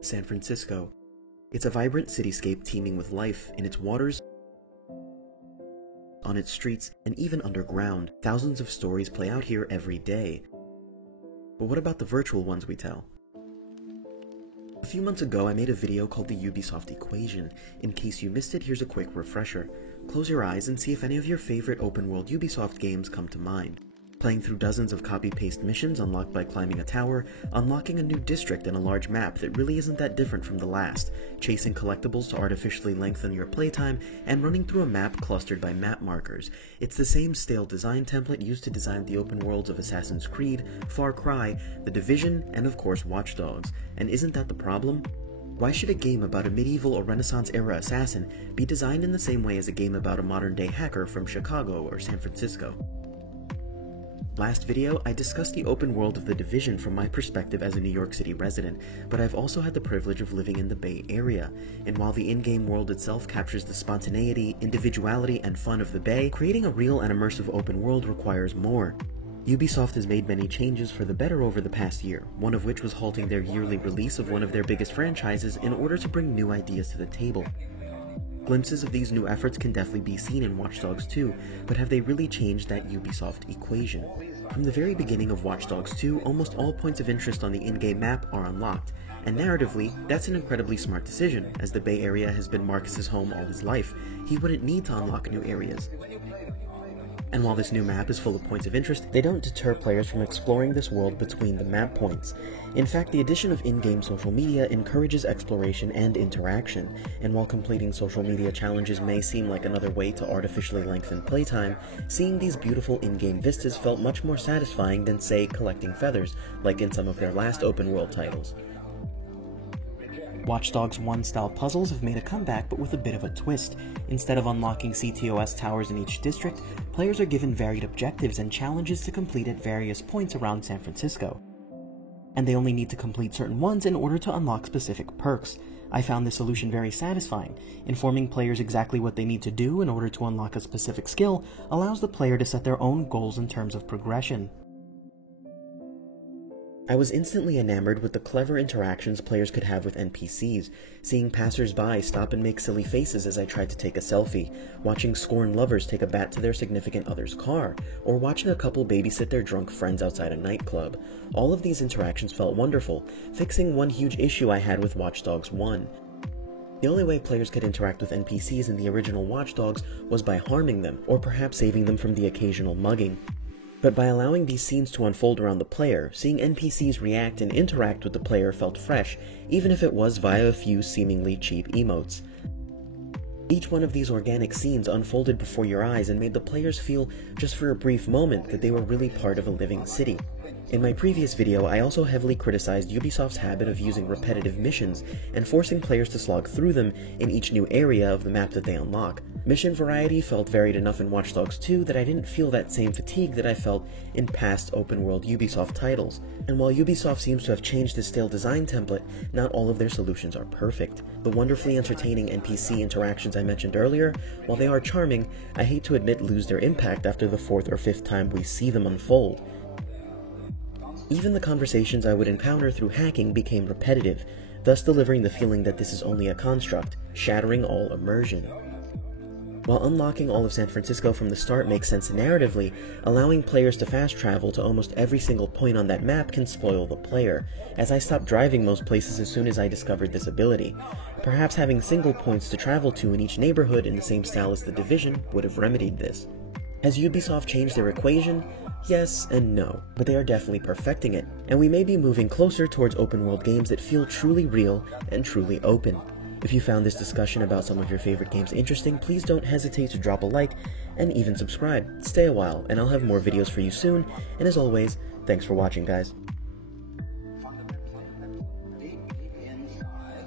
San Francisco. It's a vibrant cityscape teeming with life in its waters, on its streets, and even underground. Thousands of stories play out here every day. But what about the virtual ones we tell? A few months ago, I made a video called the Ubisoft Equation. In case you missed it, here's a quick refresher. Close your eyes and see if any of your favorite open-world Ubisoft games come to mind. Playing through dozens of copy-paste missions unlocked by climbing a tower, unlocking a new district in a large map that really isn't that different from the last, chasing collectibles to artificially lengthen your playtime, and running through a map clustered by map markers. It's the same stale design template used to design the open worlds of Assassin's Creed, Far Cry, The Division, and of course Watch Dogs. And isn't that the problem? Why should a game about a medieval or Renaissance-era assassin be designed in the same way as a game about a modern-day hacker from Chicago or San Francisco? Last video, I discussed the open world of The Division from my perspective as a New York City resident, but I've also had the privilege of living in the Bay Area, and while the in-game world itself captures the spontaneity, individuality, and fun of the Bay, creating a real and immersive open world requires more. Ubisoft has made many changes for the better over the past year, one of which was halting their yearly release of one of their biggest franchises in order to bring new ideas to the table. Glimpses of these new efforts can definitely be seen in Watch Dogs 2, but have they really changed that Ubisoft equation? From the very beginning of Watch Dogs 2, almost all points of interest on the in-game map are unlocked, and narratively, that's an incredibly smart decision, as the Bay Area has been Marcus's home all his life. He wouldn't need to unlock new areas. And while this new map is full of points of interest, they don't deter players from exploring this world between the map points. In fact, the addition of in-game social media encourages exploration and interaction, and while completing social media challenges may seem like another way to artificially lengthen playtime, seeing these beautiful in-game vistas felt much more satisfying than, say, collecting feathers, like in some of their last open-world titles. Watch Dogs 1 style puzzles have made a comeback, but with a bit of a twist. Instead of unlocking CTOS towers in each district, players are given varied objectives and challenges to complete at various points around San Francisco. And they only need to complete certain ones in order to unlock specific perks. I found this solution very satisfying. Informing players exactly what they need to do in order to unlock a specific skill allows the player to set their own goals in terms of progression. I was instantly enamored with the clever interactions players could have with NPCs, seeing passers-by stop and make silly faces as I tried to take a selfie, watching scorned lovers take a bat to their significant other's car, or watching a couple babysit their drunk friends outside a nightclub. All of these interactions felt wonderful, fixing one huge issue I had with Watch Dogs 1. The only way players could interact with NPCs in the original Watch Dogs was by harming them, or perhaps saving them from the occasional mugging. But by allowing these scenes to unfold around the player, seeing NPCs react and interact with the player felt fresh, even if it was via a few seemingly cheap emotes. Each one of these organic scenes unfolded before your eyes and made the players feel, just for a brief moment, that they were really part of a living city. In my previous video, I also heavily criticized Ubisoft's habit of using repetitive missions and forcing players to slog through them in each new area of the map that they unlock. Mission variety felt varied enough in Watch Dogs 2 that I didn't feel that same fatigue that I felt in past open-world Ubisoft titles. And while Ubisoft seems to have changed the stale design template, not all of their solutions are perfect. The wonderfully entertaining NPC interactions I mentioned earlier, while they are charming, I hate to admit lose their impact after the 4th or 5th time we see them unfold. Even the conversations I would encounter through hacking became repetitive, thus delivering the feeling that this is only a construct, shattering all immersion. While unlocking all of San Francisco from the start makes sense narratively, allowing players to fast travel to almost every single point on that map can spoil the player, as I stopped driving most places as soon as I discovered this ability. Perhaps having single points to travel to in each neighborhood in the same style as The Division would have remedied this. Has Ubisoft changed their equation? Yes and no, but they are definitely perfecting it, and we may be moving closer towards open-world games that feel truly real and truly open. If you found this discussion about some of your favorite games interesting, please don't hesitate to drop a like and even subscribe. Stay a while, and I'll have more videos for you soon, and as always, thanks for watching, guys. Deep inside.